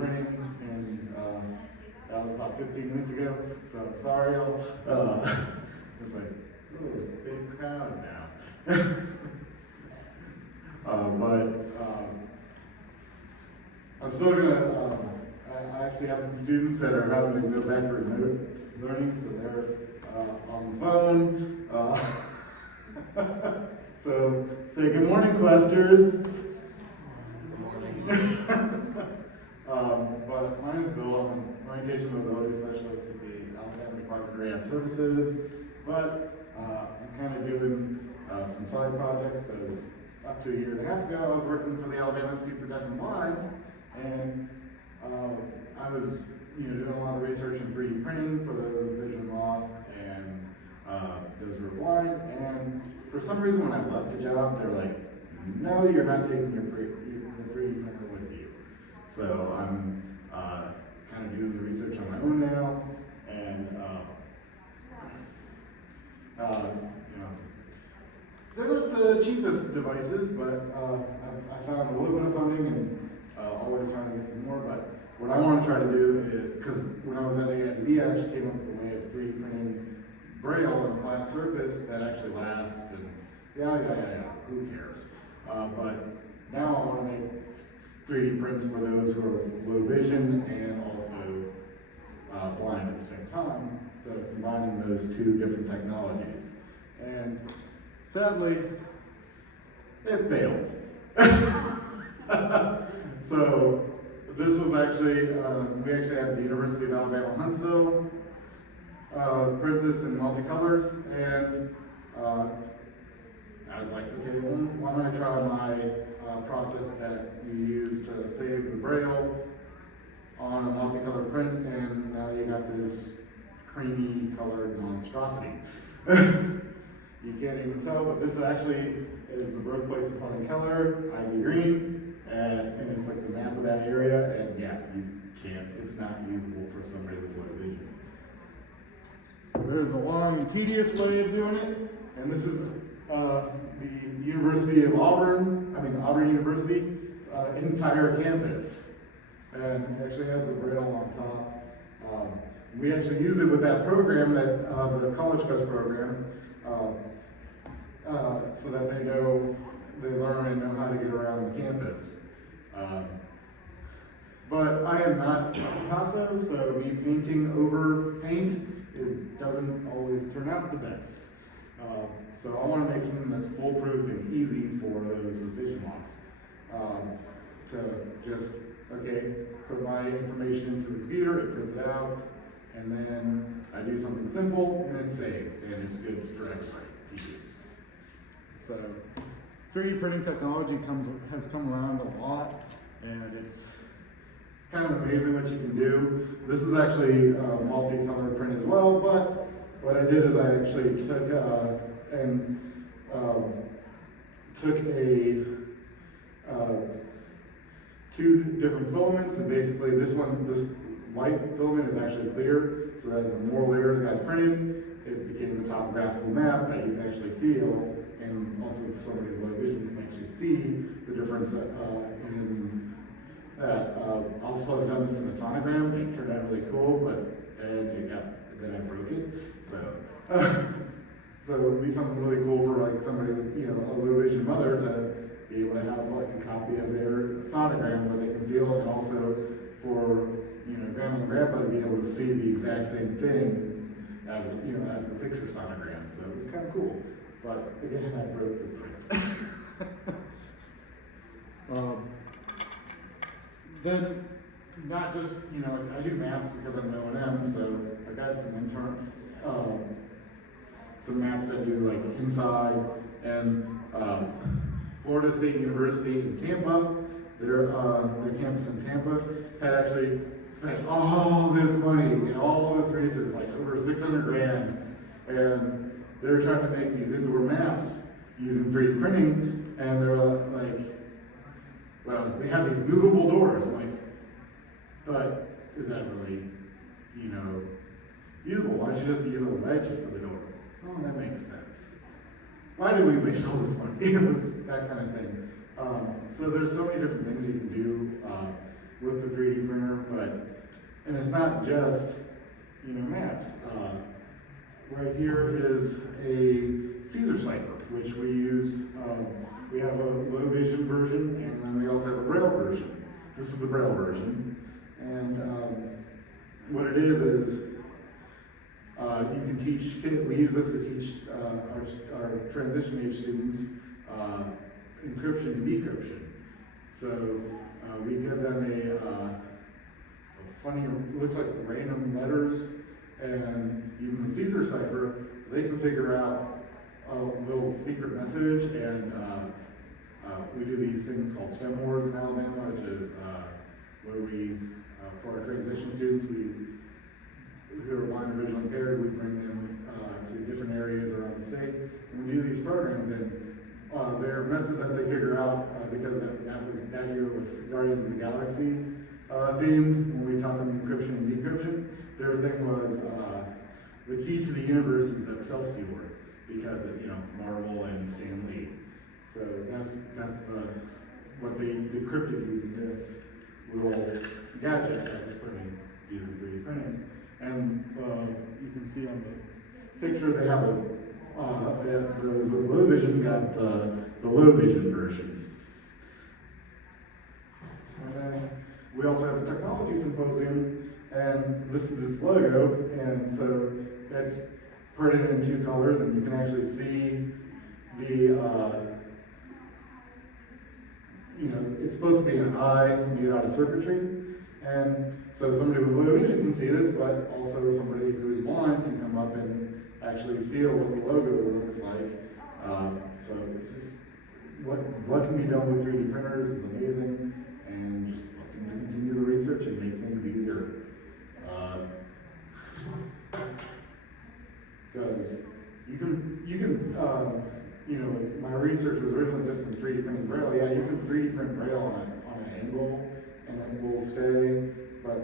printing, and that was about 15 minutes ago. So sorry, y'all. It's like, ooh, big crowd now. I'm still gonna. I actually have some students that are having to go back to remote learning, so they're on the phone. So say good morning, Questers. Good morning. But my name is Bill. I'm an orientation mobility specialist at the Alabama Department of Rehab Services. But I'm kind of doing some side projects because up to a year and a half ago, I was working for the Alabama Institute for Deaf and Blind, and I was doing a lot of research in 3D printing for those with vision loss and those who are blind. And for some reason, when I left the job, they're like, "No, you're not taking your 3D printer with you." So I'm kind of doing the research on my own now, and they're not the cheapest devices, but I found a little bit of funding and always trying to get some more. But what I want to try to do is, because when I was at AIDB, I actually came up with a way of 3D printing Braille on a flat surface that actually lasts, and who cares? But now I want to make 3D prints for those who are low vision and also blind at the same time, so combining those two different technologies. And sadly, it failed. So this was actually, we actually had the University of Alabama Huntsville print this in multicolors, and I was like, okay, well, why don't I try my process that you use to save the Braille on a multicolor print, and now you got this creamy colored monstrosity. You can't even tell, but this actually is the birthplace of Honey Ivy Green, and it's like the map of that area, and yeah, you can't, it's not usable for somebody with low vision. There's a long, tedious way of doing it, and this is the University of Auburn University's entire campus, and it actually has the Braille on top. We actually use it with that program, that the College Coach program, so that they learn and know how to get around the campus. But I am not Picasso, so me painting over paint, it doesn't always turn out the best. So I want to make something that's foolproof and easy for those with vision loss. To just, put my information into the computer, it prints it out, and then I do something simple, and it's saved, and it's good for everybody to use. So 3D printing technology has come around a lot, and it's kind of amazing what you can do. This is actually a multi-color print as well, but what I did is I actually took two different filaments, and basically this white filament is actually clear, so as the more layers got printed, it became a topographical map that you can actually feel, and also for somebody with low vision can actually see the difference in that. Also, I've done this in a sonogram, and it turned out really cool, but then I broke it. So it would be something really cool for like somebody with a low vision mother to be able to have like a copy of their sonogram where they can feel it, and also for grandma and grandpa to be able to see the exact same thing as as the picture sonogram. So it was kind of cool. But again, I broke the print. Then, not just, I do maps because I'm an O&M, so I got some maps that do like inside, and Florida State University in Tampa, their campus in Tampa, had actually spent all this money and all this research, like over $600 grand, and they were trying to make these indoor maps using 3D printing, and they're like, well, we have these movable doors. I'm like, but is that really, usable? Why don't you just use a ledge for the door? Oh, that makes sense. Why did we waste all this money? It was that kind of thing. So there's so many different things you can do. with the 3D printer, and it's not just, maps. Right here is a Caesar cipher, which we use. We have a low vision version, and then we also have a Braille version. This is the Braille version, and what it is you can teach kids. We use this to teach our transition age students encryption and decryption. So we give them a funny, looks like random letters, and using the Caesar cipher, they can figure out a little secret message, and we do these things called STEM Wars in Alabama, which is where we, for our transition students, who are blind or visually impaired, we bring them to different areas around the state, and we do these programs, and their messes that they figure out, because that year was Guardians of the Galaxy themed, when we taught them encryption and decryption, their thing was the key to the universe is Excelsior, because of, Marvel and Stan Lee. So that's what they decrypted using this little gadget that was printing using 3D printing. And you can see on the picture they have those with low vision got the low vision version. And then we also have a technology symposium, and this is its logo, and so it's printed in 2 colors, and you can actually see the it's supposed to be an eye made out of circuitry, and so somebody with low vision can see this, but also somebody who is blind can come up and actually feel what the logo looks like. So it's just what can be done with 3D printers is amazing, and just continue the research and make things easier. Because my research was originally just in 3D printing Braille. Yeah, you can 3D print Braille on an angle, and it will stay, but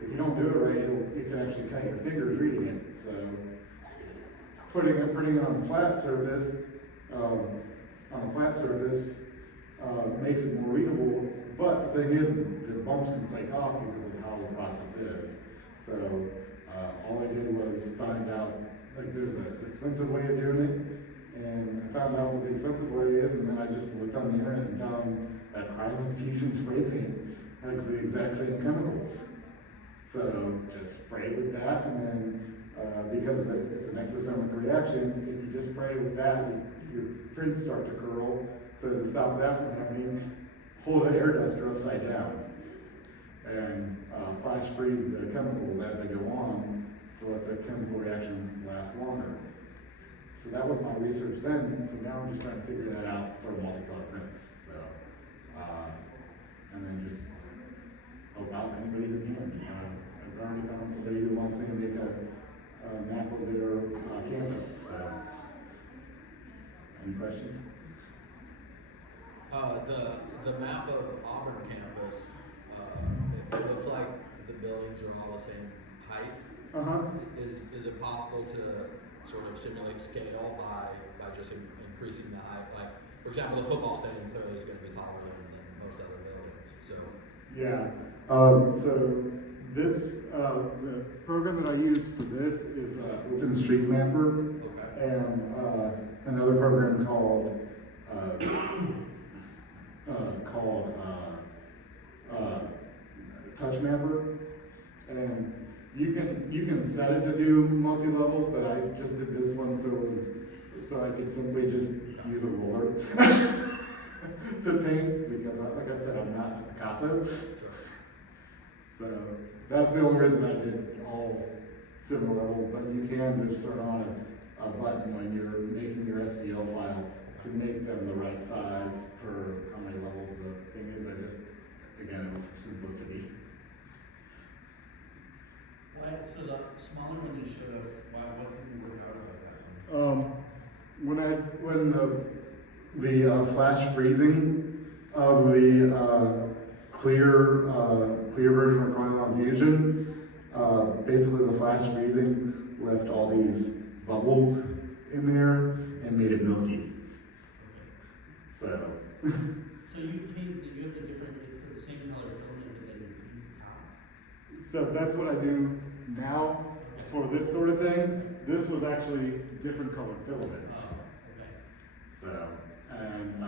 if you don't do it right, it can actually cut your fingers reading it. So putting it on a flat surface, makes it more readable, but the thing is, the bumps can flake off because of how the process is. So all I did was find out, there's an expensive way of doing it, and I found out what the expensive way is, and then I just looked on the internet and found that cryo infusion spray paint has the exact same chemicals. So just spray with that, and then because it's an exothermic reaction, if you just spray with that, your prints start to curl. So to stop that from happening, hold the air duster upside down and flash freeze the chemicals as they go on to let the chemical reaction last longer. So that was my research then. So now I'm just trying to figure that out for multicolor prints. So and then just help out anybody who can. I've already found somebody who wants me to make a map of their campus. So, any questions? The map of Auburn campus, it looks like the buildings are all the same height. Is it possible to sort of simulate scale by just increasing the height? Like, for example, the football stadium clearly is going to be taller than most other buildings. So yeah. So this the program that I use for this is OpenStreetMapper, and another program called TouchMapper, and you can set it to do multi-levels, but I just did this one so I could simply just use a ruler to paint, because like I said, I'm not Picasso. So that's the only reason I did all similar levels, but you can just turn on a button when you're making your STL file to make them the right size for how many levels. The thing is, again, it was for simplicity. Why, so the smaller one you showed us, what didn't work out about that one? When the flash freezing of the clear version of Chrome Fusion, basically the flash freezing left all these bubbles in there and made it milky. So So you have the different, it's the same color film in So that's what I do now for this sort of thing. This was actually different colored filaments. Okay. So, and,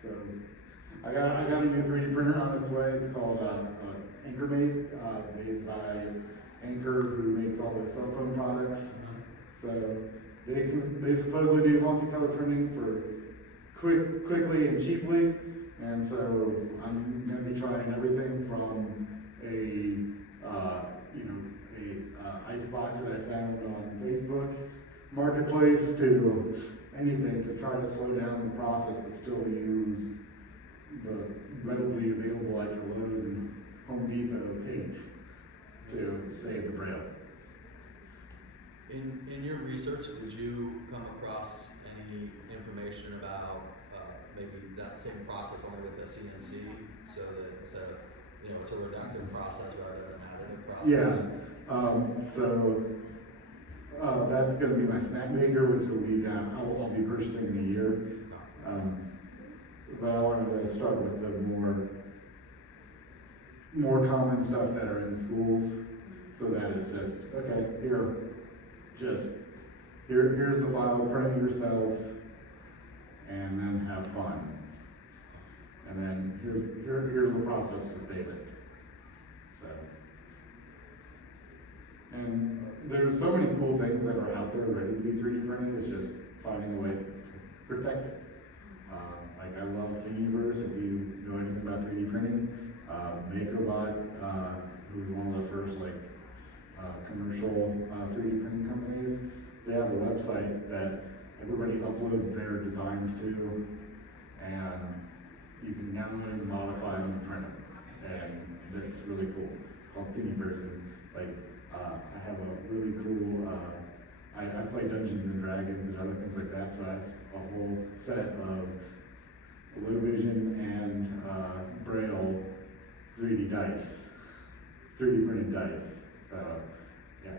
so I got a new 3D printer on its way. It's called, Anchor made by Anchor, who makes all the cell phone products. So they supposedly do multicolor printing for quickly and cheaply. And so I'm going to be trying everything from a ice box that I found on Facebook Marketplace to anything to try to slow down the process but still use the readily available like your Lowe's and Home Depot paint to save the braille. In your research, did you come across any information about maybe that same process only with the CNC, so that it's a reductive process rather than an additive process? Yeah. That's going to be my snack maker, which will be down. I'll be purchasing in a year. But I wanted to start with the more common stuff that are in schools, so that it's just okay. Here's the file. Print it yourself, and then have fun. And then here's the process to save it. So, and there's so many cool things that are out there ready to be 3D printed. It's just finding a way to protect it. Like I love Thingiverse. If you know anything about 3D printing, MakerBot, who's one of the first commercial 3D printing companies, they have a website that everybody uploads their designs to, and you can download and modify them and print them, and it's really cool. It's called Thingiverse, and I have a really cool. I play Dungeons and Dragons and other things like that, so that's a whole set of low vision and braille 3D dice, 3D printed dice. So, yeah.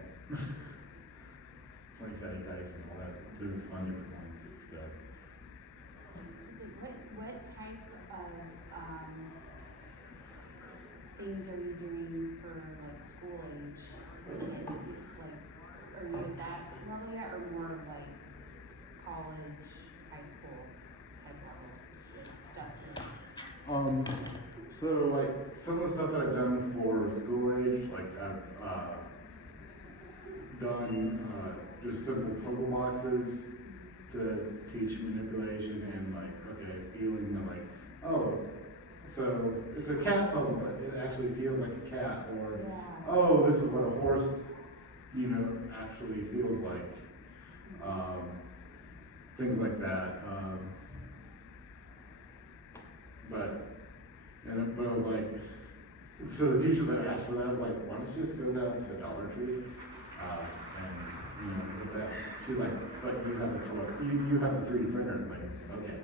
20-sided dice and all that. There's fun different ones. So, what type of things are you doing for like school age kids? Like, are you at that level yet, or more of like college, high school type levels stuff? So like some of the stuff that I've done for school age, like I've done just simple puzzle boxes to teach manipulation and feeling of oh, so it's a cat puzzle, but it actually feels like a cat, or oh, this is what a horse, actually feels like. Things like that. But I was like, so the teacher that asked for that was like, why don't you just go down to Dollar Tree and get that? She's like, but you have the toy, you have the 3D printer. I'm like, okay.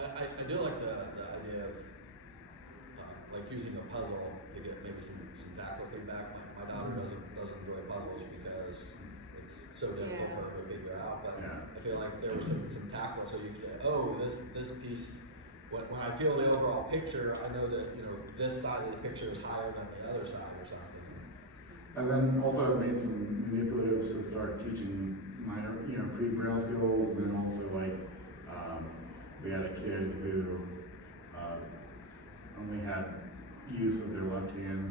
I do like the idea of using a puzzle to get maybe some tactile feedback. My daughter doesn't enjoy puzzles because it's so difficult for her to figure out. But I feel like there was some tactile, so you could say, oh, this piece. When I feel the overall picture, I know that this side of the picture is higher than the other side or something. And then also I've made some manipulatives to start teaching minor, pre-braille skills, and then also we had a kid who only had use of their left hand,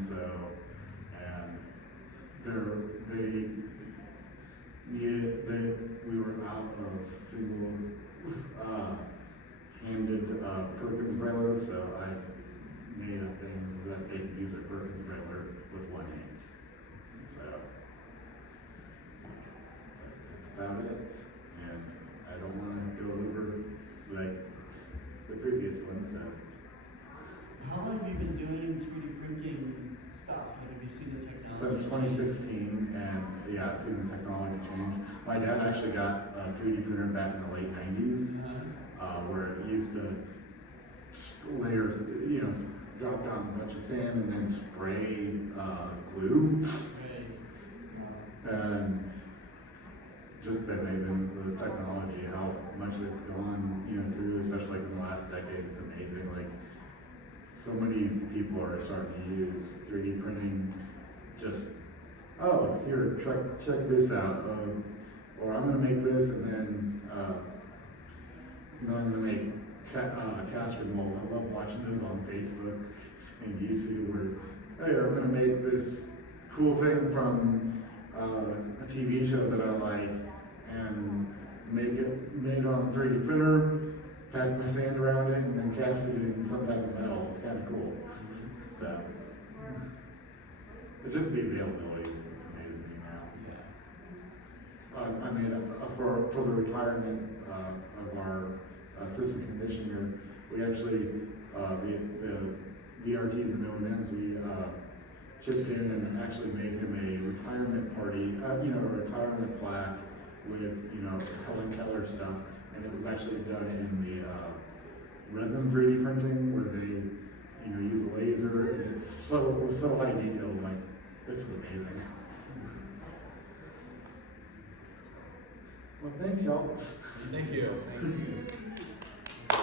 we were out of single handed Perkins braillers, so I made a thing so that they could use their Perkins brailler with one hand. So that's about it. And I don't want to go over the previous one, so. How long have you been doing 3D printing stuff? Have you seen the technology? Since 2016, and yeah, I've seen the technology change. My dad actually got a 3D printer back in the late 90s. Where it used to layers, drop down a bunch of sand and then spray glue. And just amazing, the technology, how much it's gone, through, especially in the last decade. It's amazing. so many people are starting to use 3D printing just, oh, here, check this out, or I'm gonna make this and then I'm gonna make caster molds. I love watching those on Facebook and YouTube where, hey, I'm gonna make this cool thing from a TV show that I like and make it on a 3D printer, pack my sand around it, and then cast it in some type of metal. It's kind of cool. So, but just the availability is amazing now. I mean, for the retirement of our assistant commissioner, we actually, the VRTs and O&Ms, we chipped in and actually made him a retirement party, a retirement plaque with, Helen Keller stuff. And it was actually done in the resin 3D printing where they, use a laser. And it was so high detail, like, this is amazing. Well, thanks, y'all. Thank you. Thank you.